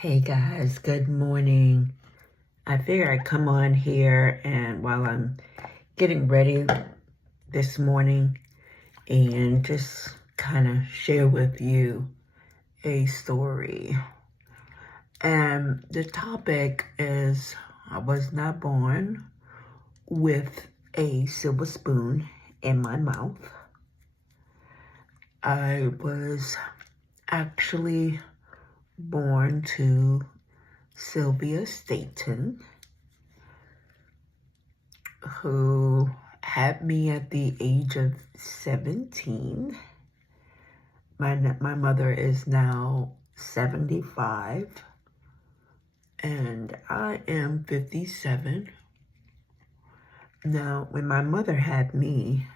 Hey guys, good morning. I figure I'd come on here and while I'm getting ready this morning and just kind of share with you a story. And the topic is I was not born with a silver spoon in my mouth. I was actually born to Sylvia Staten, who had me at the age of 17. My mother is now 75, and I am 57. Now, when my mother had me,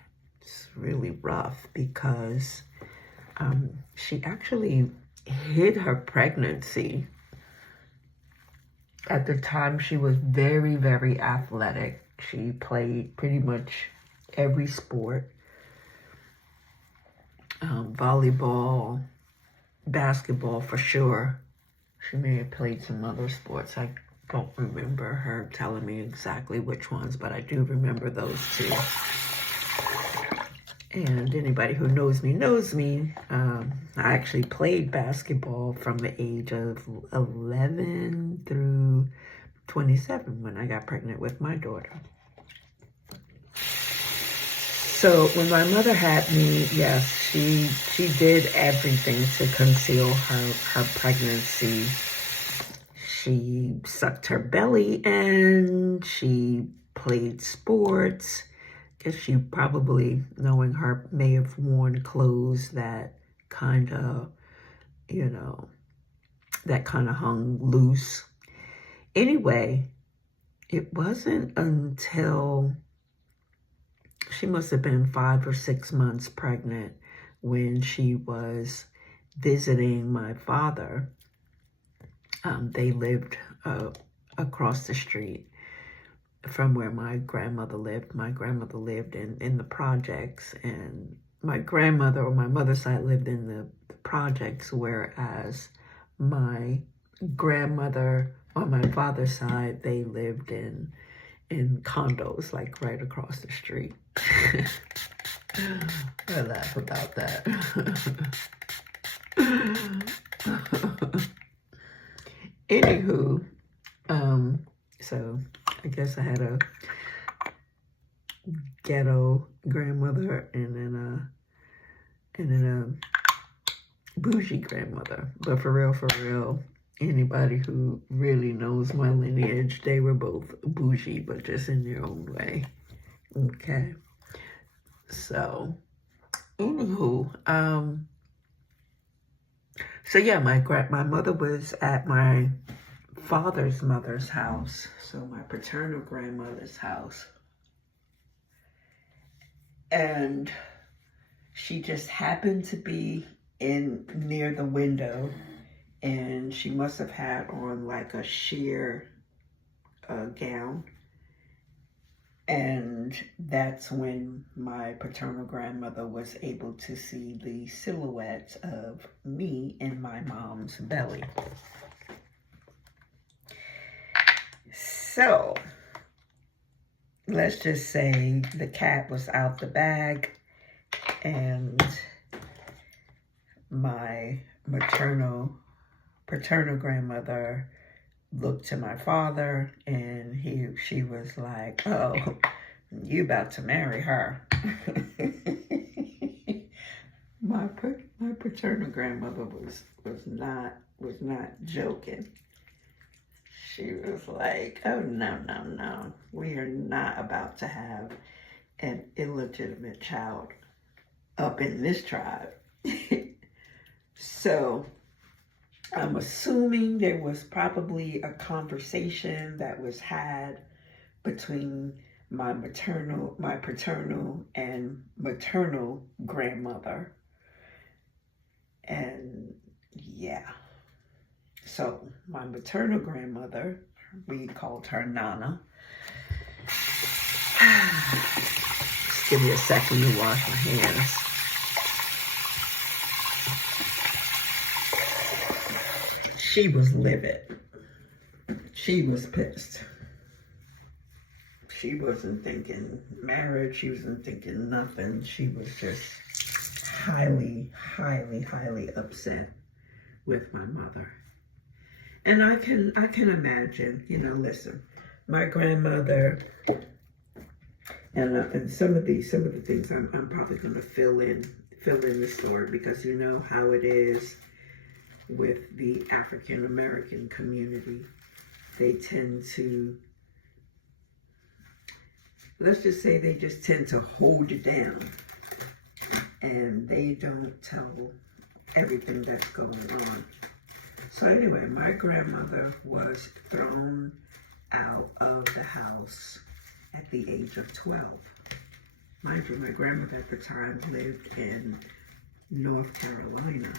it's really rough because she actually hid her pregnancy. At the time, she was very, very athletic. She played pretty much every sport. Volleyball, basketball for sure. She may have played some other sports. I don't remember her telling me exactly which ones, but I do remember those two. And anybody who knows me knows me. I actually played basketball from the age of 11 through 27 when I got pregnant with my daughter. So when my mother had me, yes, she did everything to conceal her pregnancy. She sucked her belly in, she played sports. Guess she probably, knowing her, may have worn clothes that kind of, that kind of hung loose. Anyway, it wasn't until she must have been 5 or 6 months pregnant when she was visiting my father. They lived across the street from where my grandmother lived. My grandmother lived in the projects, and my grandmother on my mother's side lived in the projects, whereas my grandmother on my father's side, they lived in condos, like right across the street. I laugh about that. Anywho, so I guess I had a ghetto grandmother and then a bougie grandmother. But for real, anybody who really knows my lineage, they were both bougie, but just in their own way. Okay. So, anywho, so yeah, my mother was at my father's mother's house, so my paternal grandmother's house, and she just happened to be near the window, and she must have had on like a sheer gown. And that's when my paternal grandmother was able to see the silhouette of me in my mom's belly. So, let's just say the cat was out the bag, and my paternal grandmother looked to my father, and she was like, "Oh, you about to marry her." My paternal grandmother was not joking. She was like, "Oh, no, we are not about to have an illegitimate child up in this tribe." So I'm assuming there was probably a conversation that was had between my paternal and maternal grandmother. And yeah. So my maternal grandmother, we called her Nana. Just give me a second to wash my hands. she was livid. She was pissed. She wasn't thinking marriage. She wasn't thinking nothing. She was just highly, highly, highly upset with my mother. And I can imagine, you know, listen, my grandmother, and some of the things I'm probably going to fill in the story, because you know how it is with the African American community. They tend to, let's just say, they just tend to hold you down, and they don't tell everything that's going on. So anyway, my grandmother was thrown out of the house at the age of 12. Mind you, my grandmother at the time lived in North Carolina,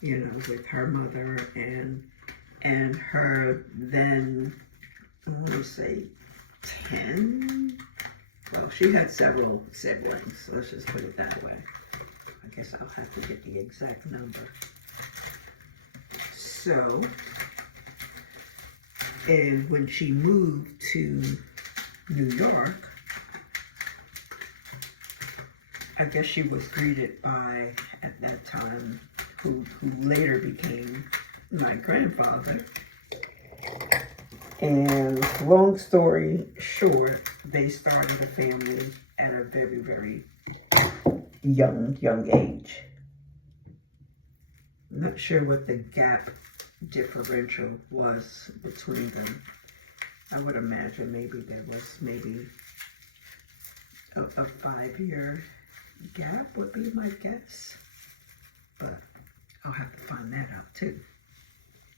you know, with her mother and her then, I want to say 10. Well, she had several siblings, so let's just put it that way. I guess I'll have to get the exact number. So, and when she moved to New York, I guess she was greeted by, at that time, who later became my grandfather. And long story short, they started a family at a very, very young age. I'm not sure what the gap differential was between them. I would imagine maybe there was a 5-year gap would be my guess. But I'll have to find that out too.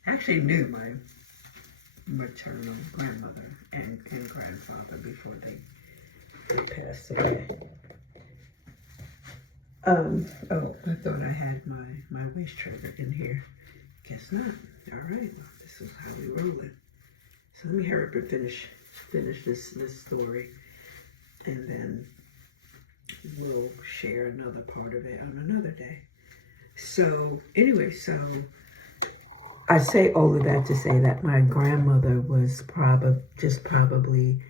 I actually knew my maternal grandmother and grandfather before they passed away. Oh, I thought I had my waist trigger in here. Guess not. All right, well, this is how we roll it. So let me hurry up and finish this story, and then we'll share another part of it on another day. So anyway, so I say all of that to say that my grandmother was probably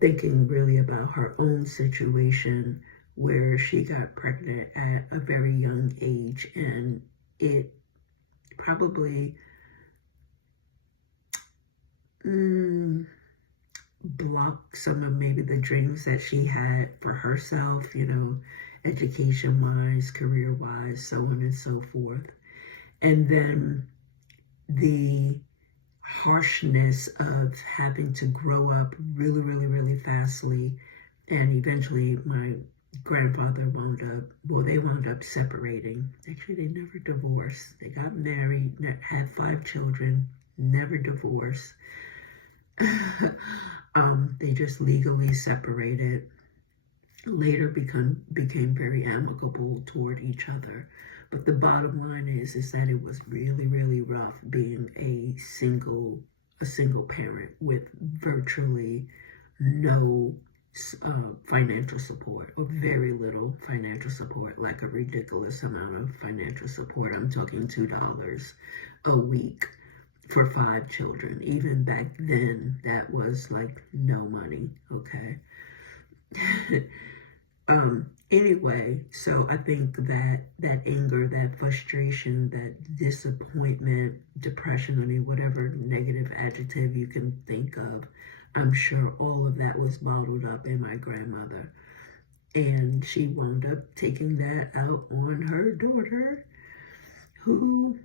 thinking really about her own situation, where she got pregnant at a very young age, and it probably blocked some of maybe the dreams that she had for herself, you know, education-wise, career-wise, so on and so forth. And then the harshness of having to grow up really, really, really fastly, and eventually my grandfather wound up separating. Actually, they never divorced. They got married, had 5 children, never divorced. They just legally separated. Later became very amicable toward each other. But the bottom line is that it was really, really rough being a single parent with virtually no financial support, or very little financial support, like a ridiculous amount of financial support. I'm talking $2 a week for 5 children. Even back then, that was like no money, okay? Anyway, so I think that anger, that frustration, that disappointment, depression, I mean, whatever negative adjective you can think of, I'm sure all of that was bottled up in my grandmother. And she wound up taking that out on her daughter, who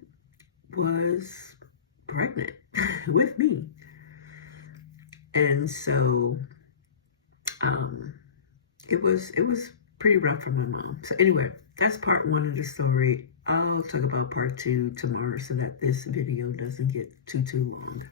was pregnant with me. And so it was pretty rough for my mom. So anyway, that's part 1 of the story. I'll talk about part 2 tomorrow so that this video doesn't get too long.